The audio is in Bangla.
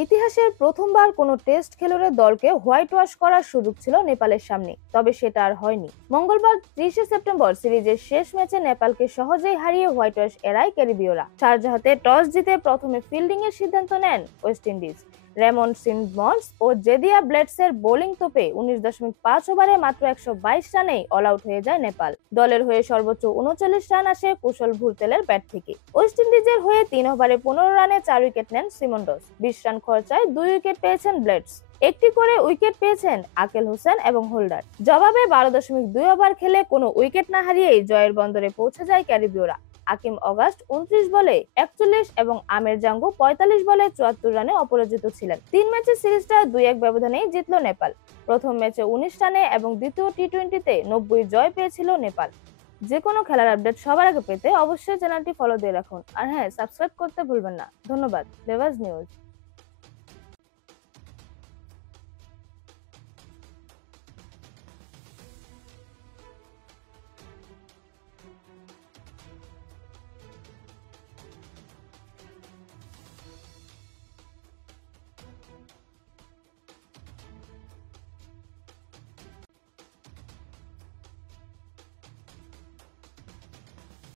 ইতিহাসের প্রথমবার কোনো টেস্ট খেলুড়ে দলকে হোয়াইট ওয়াশ করার সুযোগ ছিল নেপালের সামনে, তবে সেটা আর হয়নি। মঙ্গলবার 30 সেপ্টেম্বর সিরিজের শেষ ম্যাচে নেপালকে সহজেই হারিয়ে হোয়াইট ওয়াশ এড়ায় ক্যারিবীয়রা। শারজাহাতে টস জিতে প্রথমে ফিল্ডিং এর সিদ্ধান্ত নেন ওয়েস্ট ইন্ডিজ। রেমন সিমন্স ও জেদিয়া ব্লেডসের বোলিং তোপে 19.5 ওভারে মাত্র 122 রানেই অল আউট হয়ে যায় নেপাল। দলের হয়ে সর্বোচ্চ 39 রান আসে কুশল ভুরতেলের ব্যাট থেকে। ওয়েস্ট ইন্ডিজের হয়ে 3 ওভারে 15 রানে 4 উইকেট নেন সিমন্ডস। 20 রান খরচায় 2 উইকেট পেয়েছেন ব্লেডস। একটি করে উইকেট পেয়েছেন আকেল হোসেন এবং হোল্ডার। জবাবে 12.2 ওভার খেলে কোনো উইকেট না হারিয়েই জয়ের বন্দরে পৌঁছে যায় ক্যারিবীয়রা। আকিম অগাস্ট 29 বলে 41 এবং আমের জাঙ্গু 45 বলে 74 রানে অপরাজিত ছিলেন। 3 ম্যাচের সিরিজটা 2-1 ব্যবধানেই জিতল নেপাল। প্রথম ম্যাচে 19 রানে এবং দ্বিতীয় টি-20তে 90 জয় পেয়েছিল নেপাল। যে কোনো খেলার আপডেট সবার আগে পেতে অবশ্যই চ্যানেলটি ফলো দিয়ে রাখুন। আর হ্যাঁ, সাবস্ক্রাইব করতে ভুলবেন না। ধন্যবাদ। লেভাজ নিউজ।